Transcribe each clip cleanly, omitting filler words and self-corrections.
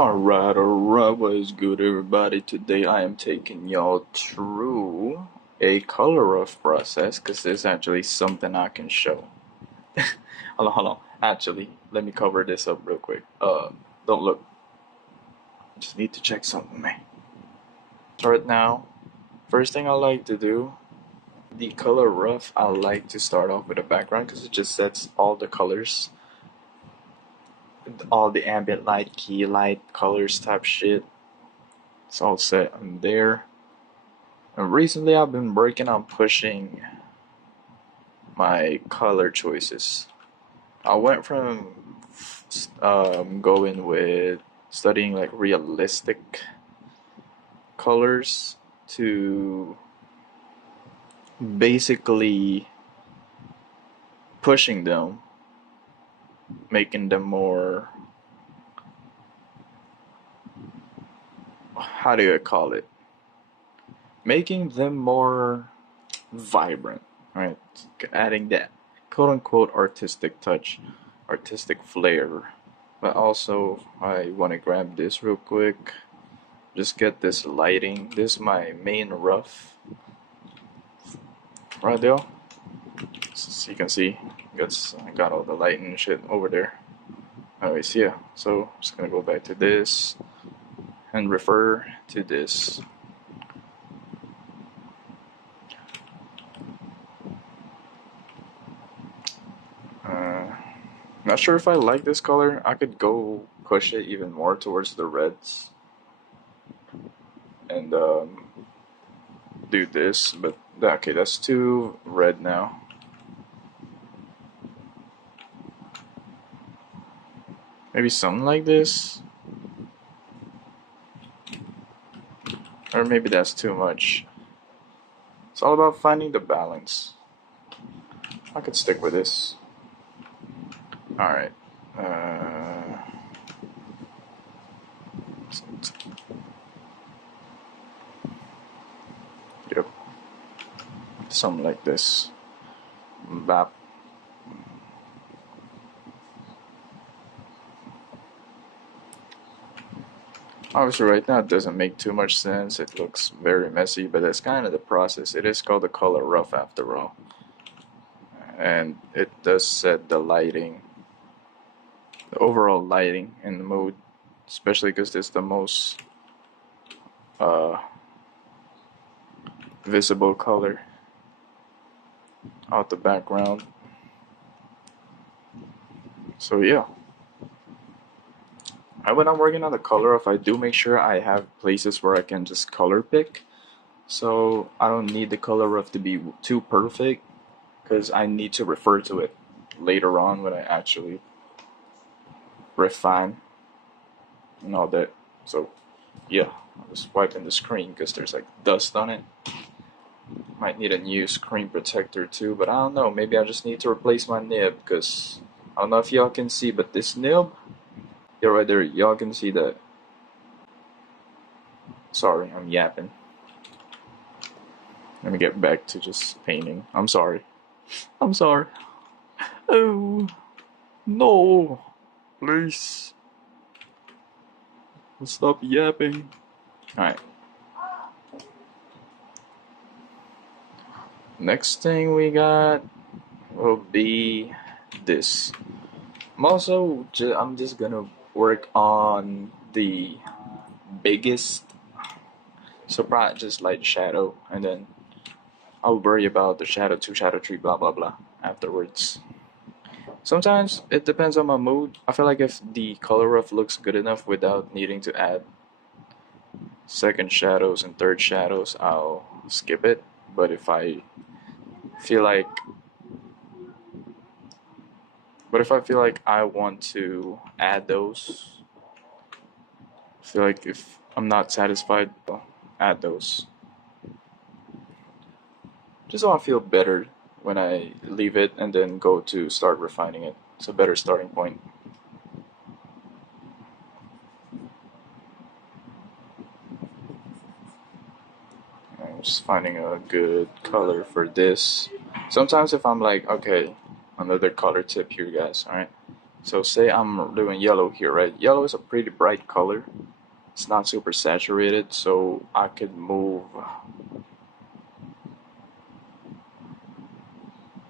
Alright, what is good, everybody? Today I am taking y'all through a color rough process because there's actually something I can show. Hold on. Actually, let me cover this up real quick. Don't look. Just need to check something, man. Start now. First thing I like to do, the color rough, I like to start off with a background because it just sets all the colors, all the ambient light, key light, colors type shit. It's all set in there. And recently I've been working on pushing my color choices. I went from going with studying like realistic colors to basically pushing them, making them more, how do you call it? Making them more vibrant, right? Adding that quote unquote artistic touch, artistic flair. But also, I want to grab this real quick. Just get this lighting. This is my main rough right there. So you can see, I got all the lighting and shit over there. Anyways, yeah. So I'm just gonna go back to this and refer to this. Not sure if I like this color. I could go push it even more towards the reds and do this, but okay, that's too red now. Maybe something like this, or maybe that's too much. It's all about finding the balance. I could stick with this. All right. Yep. Something like this. Bap. Obviously, right now it doesn't make too much sense. It looks very messy, but that's kind of the process. It is called the color rough after all. And it does set the lighting, the overall lighting and the mood, especially because it's the most visible color out the background. So yeah. When I'm working on the color rough, I do make sure I have places where I can just color pick. So I don't need the color rough to be too perfect because I need to refer to it later on when I actually refine and all that. So yeah, I'm just wiping the screen because there's like dust on it. Might need a new screen protector too, but I don't know. Maybe I just need to replace my nib because I don't know if y'all can see, but this nib, yeah, right there, y'all can see that. Sorry, I'm yapping. Let me get back to just painting. I'm sorry. I'm sorry. Oh, no. Please. Stop yapping. Alright. Next thing we got will be this. I'm just gonna work on the biggest, so probably just light shadow, and then I'll worry about the shadow 2, shadow 3, blah blah blah afterwards. Sometimes it depends on my mood. I feel like if the color rough looks good enough without needing to add second shadows and third shadows, I'll skip it. But if I feel like I want to add those, I feel like if I'm not satisfied, I'll add those. Just so I feel better when I leave it and then go to start refining it. It's a better starting point. I'm just finding a good color for this. Sometimes if I'm like, okay, another color tip here, guys, alright? So say I'm doing yellow here, right? Yellow is a pretty bright color. It's not super saturated, so I could move.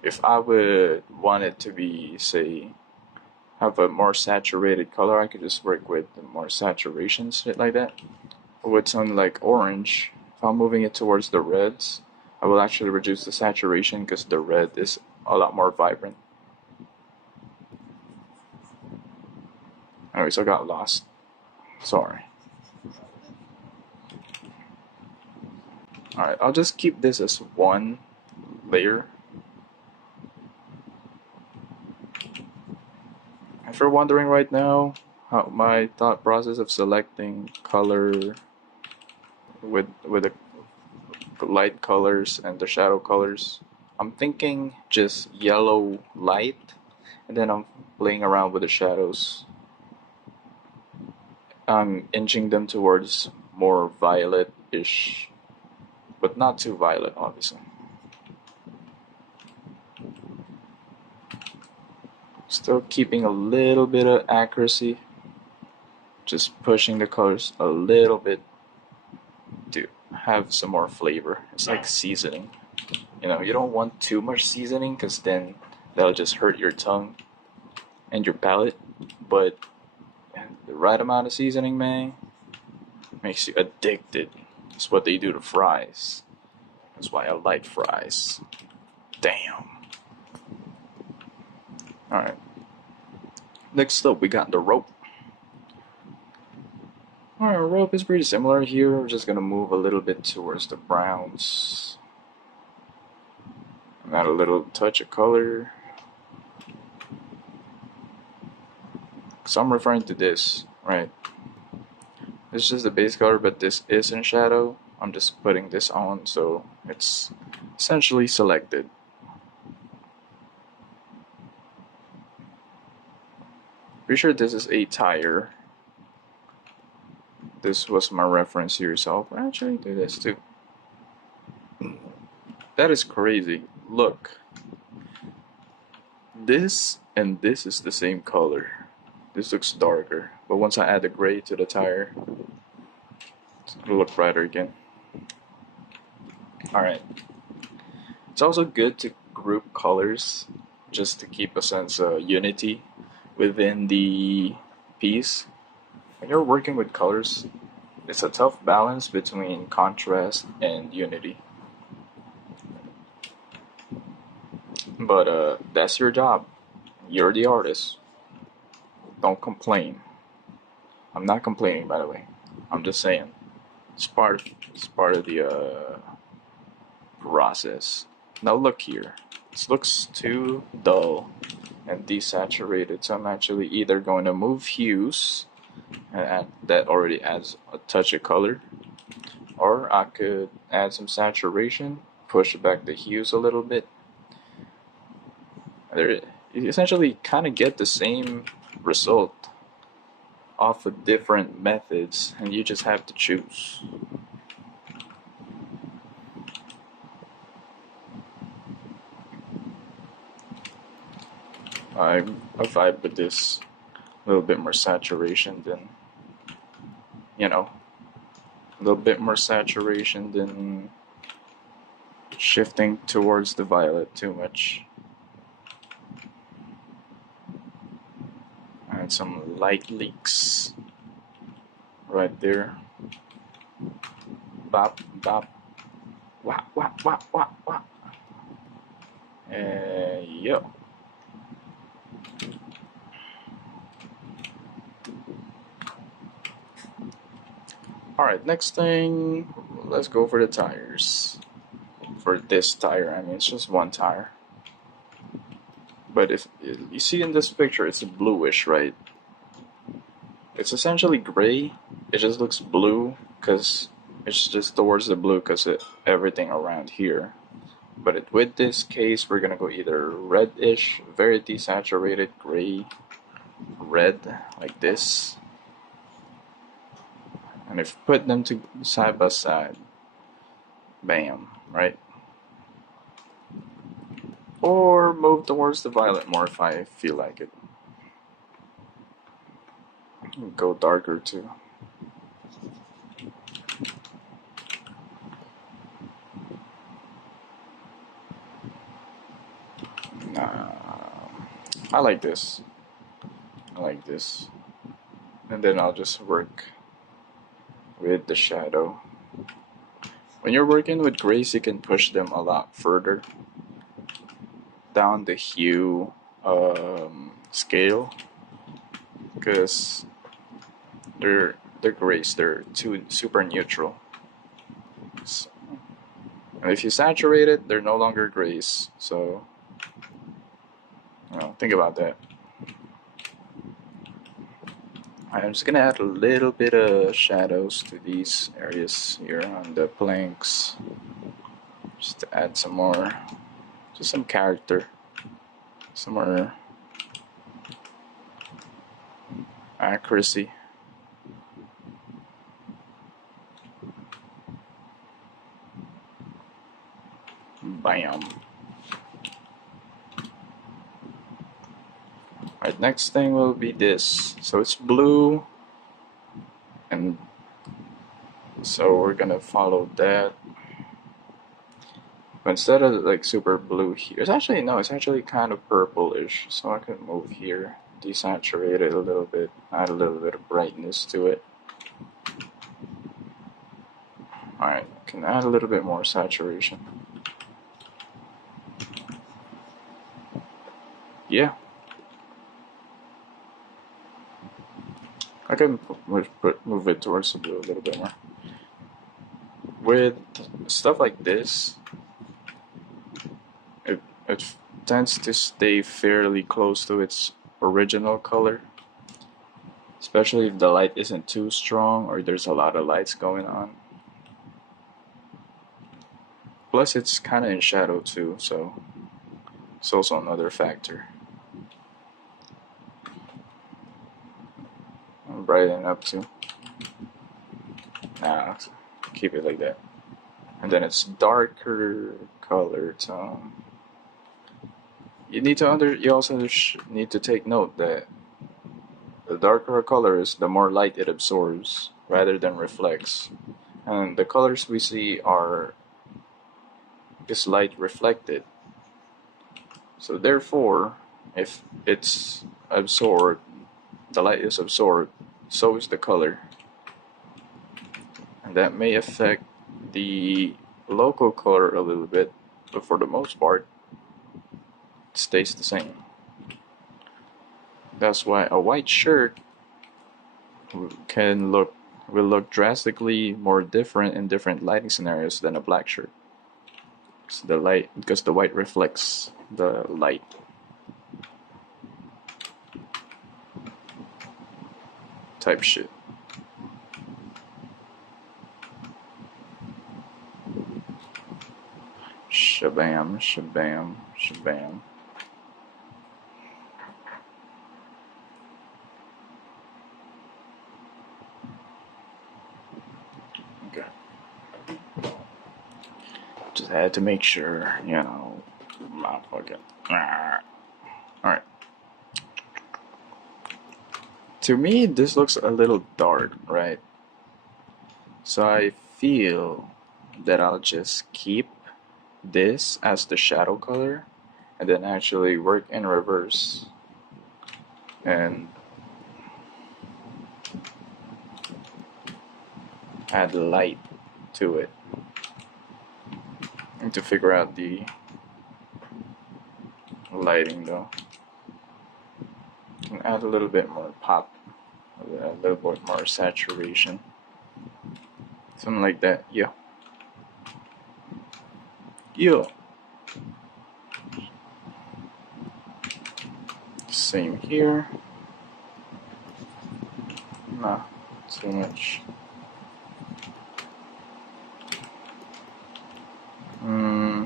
If I would want it to be, say, have a more saturated color, I could just work with the more saturation, shit like that. With something like orange, if I'm moving it towards the reds, I will actually reduce the saturation because the red is a lot more vibrant. Anyways, I got lost. Sorry. Alright, I'll just keep this as one layer. If you're wondering right now how my thought process of selecting color with the light colors and the shadow colors, I'm thinking just yellow light, and then I'm playing around with the shadows. I'm inching them towards more violet-ish, but not too violet, obviously. Still keeping a little bit of accuracy, just pushing the colors a little bit to have some more flavor. It's like seasoning. You don't want too much seasoning because then that'll just hurt your tongue and your palate. But the right amount of seasoning, man, makes you addicted. That's what they do to fries. That's why I like fries. Damn. Alright. Next up, we got the rope. Alright, rope is pretty similar here. We're just gonna move a little bit towards the browns. Add a little touch of color. So I'm referring to this, right? It's just the base color, but this is in shadow. I'm just putting this on, so it's essentially selected. Pretty sure this is a tire. This was my reference here, so I'll actually do this too. That is crazy. Look. This and this is the same color. This looks darker, but once I add the gray to the tire, it'll look brighter again. Alright. It's also good to group colors just to keep a sense of unity within the piece. When you're working with colors, it's a tough balance between contrast and unity. But that's your job. You're the artist. Don't complain. I'm not complaining, by the way. I'm just saying it's part of the process. Now look here. This looks too dull and desaturated, so I'm actually either going to move hues, and that already adds a touch of color, or I could add some saturation, push back the hues a little bit. You essentially kind of get the same result off of different methods, and you just have to choose. I vibe with this a little bit more saturation than, a little bit more saturation than shifting towards the violet too much. And some light leaks right there. Bop, bop, wah, wah, wah, wah, wah. Yo. Alright, next thing, let's go for the tires. For this tire, I mean, it's just one tire. But if you see in this picture, it's bluish, right? It's essentially gray. It just looks blue because it's just towards the blue because everything around here. But with this case, we're gonna go either reddish, very desaturated gray, red, like this. And if you put them side by side, bam, right? Or move towards the violet more if I feel like it. Go darker too. Nah, I like this. I like this. And then I'll just work with the shadow. When you're working with grays, you can push them a lot further down the hue scale, because they're grays. They're too super neutral. So, and if you saturate it, they're no longer grays. So, think about that. I'm just gonna add a little bit of shadows to these areas here on the planks, just to add some more, just some character, some more accuracy. Bam. Alright, next thing will be this. So it's blue, and so we're gonna follow that. But instead of like super blue here, it's actually kind of purplish. So I can move here, desaturate it a little bit, add a little bit of brightness to it. Alright, can add a little bit more saturation. Yeah. I can move it towards the blue a little bit more. With stuff like this, it tends to stay fairly close to its original color, especially if the light isn't too strong or there's a lot of lights going on. Plus, it's kind of in shadow too, so it's also another factor. I'll brighten up too. Nah, keep it like that. And then it's darker color tone. You also need to take note that the darker a color is, the more light it absorbs rather than reflects. And the colors we see is light reflected. So therefore, if it's absorbed, the light is absorbed, so is the color. And that may affect the local color a little bit, but for the most part, it stays the same. That's why a white shirt will look drastically more different in different lighting scenarios than a black shirt. So because the white reflects the light. Type shit. Shabam, shabam, shabam. Okay. Just had to make sure, not fucking. Alright. To me, this looks a little dark, right? So I feel that I'll just keep this as the shadow color and then actually work in reverse and add light to it. I need to figure out the lighting though. Can add a little bit more pop, a little bit more saturation, something like that. Yeah. Same here. Nah, too much. Nah,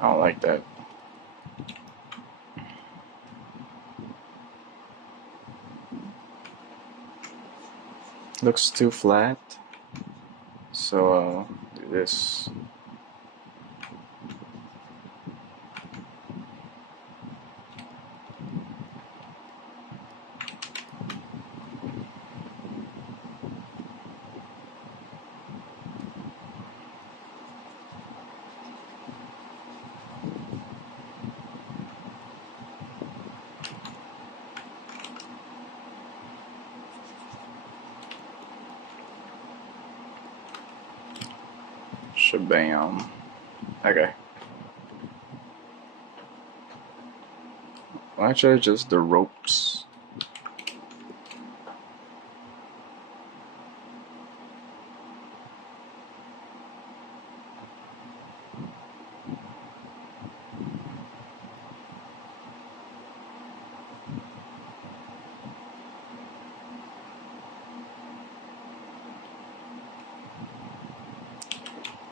I don't like that. Looks too flat, so I'll do this. Shabam. Okay. Actually, just the ropes.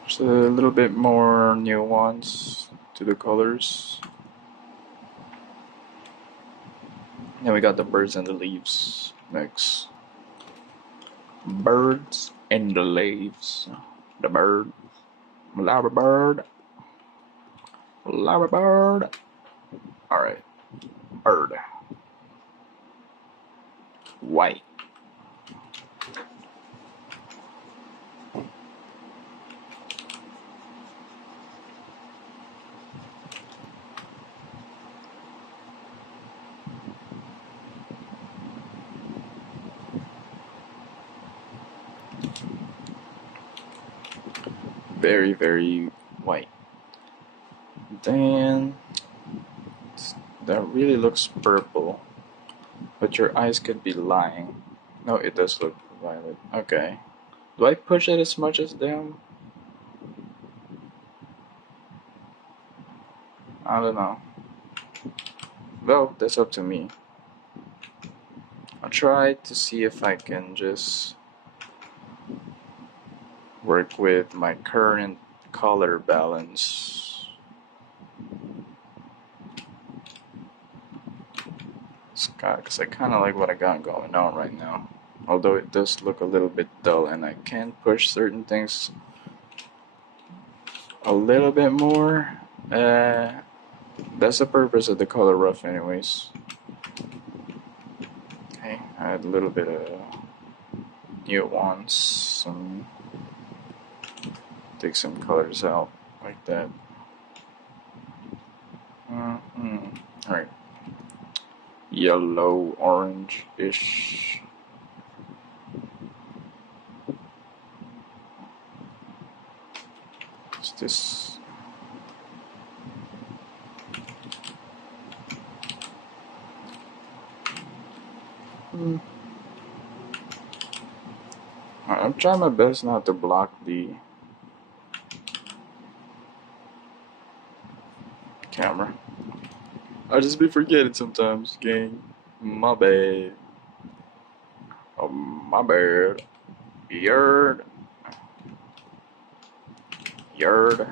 Just a little bit more nuance to the colors. Then we got the birds and the leaves next. Birds and the leaves. The bird. Lava bird. Lava bird. Alright. Bird. White. Very, very white. Then that really looks purple, but your eyes could be lying. No, it does look violet. Okay. Do I push it as much as them? I don't know. Well, that's up to me. I'll try to see if I can just work with my current color balance. Because I kind of like what I got going on right now. Although it does look a little bit dull and I can push certain things a little bit more. That's the purpose of the color rough anyways. Okay, add a little bit of nuance, take some colors out like that. Alright. Yellow, orange-ish. What's this? I'm trying my best not to block the camera. I just be forgetting sometimes, gang. My bad. Oh, my bad. Yerd. Yerd.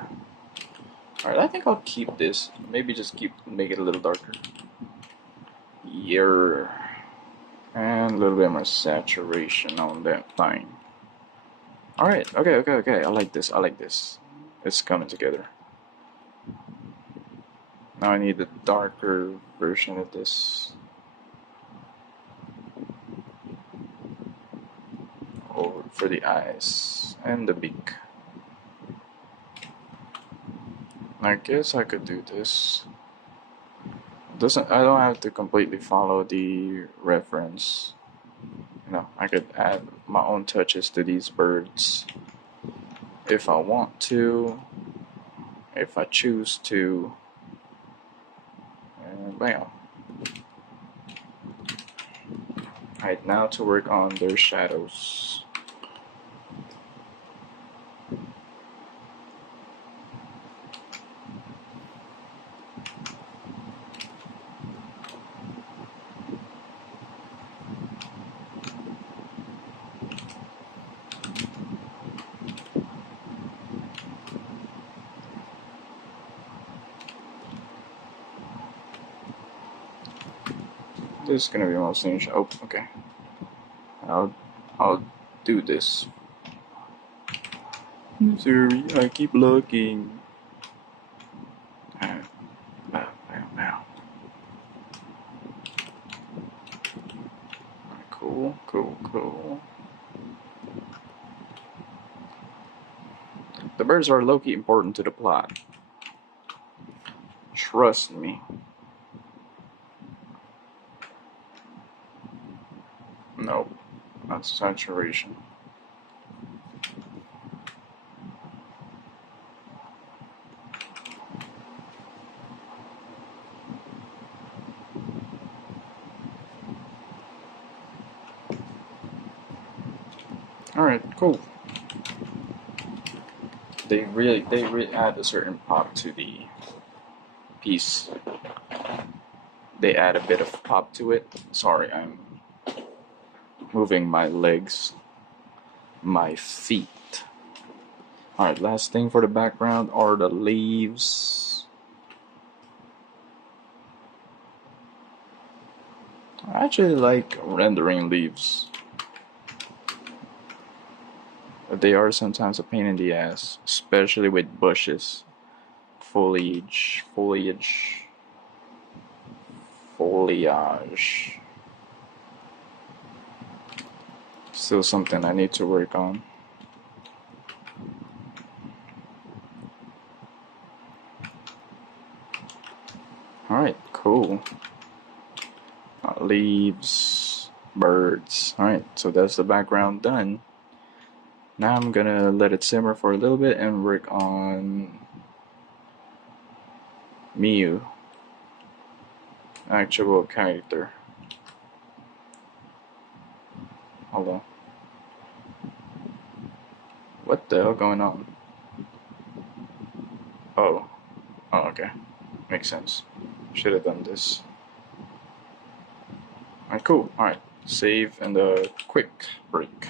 Alright, I think I'll keep this. Maybe just make it a little darker. Yerd. And a little bit more saturation on that thing. Alright, okay. I like this. It's coming together. Now I need the darker version of this. Over for the eyes and the beak. I guess I could do this. I don't have to completely follow the reference. I could add my own touches to these birds if I want to, if I choose to, and bam. Alright, now to work on their shadows. This is gonna be mostly in oh, okay. I'll do this. Sorry, I keep looking. Cool. The birds are low-key important to the plot. Trust me. Nope, that's saturation. Alright, cool. They really add a certain pop to the piece. They add a bit of pop to it. Sorry, I'm moving my legs, my feet. Alright, last thing for the background are the leaves. I actually like rendering leaves. But they are sometimes a pain in the ass, especially with bushes. Foliage, foliage. Still something I need to work on. Alright, cool. Leaves, birds. Alright, so that's the background done. Now I'm gonna let it simmer for a little bit and work on Miu, actual character. Hold on. What the hell going on? Oh. Oh, okay. Makes sense. Should have done this. Alright, cool. Alright. Save and a quick break.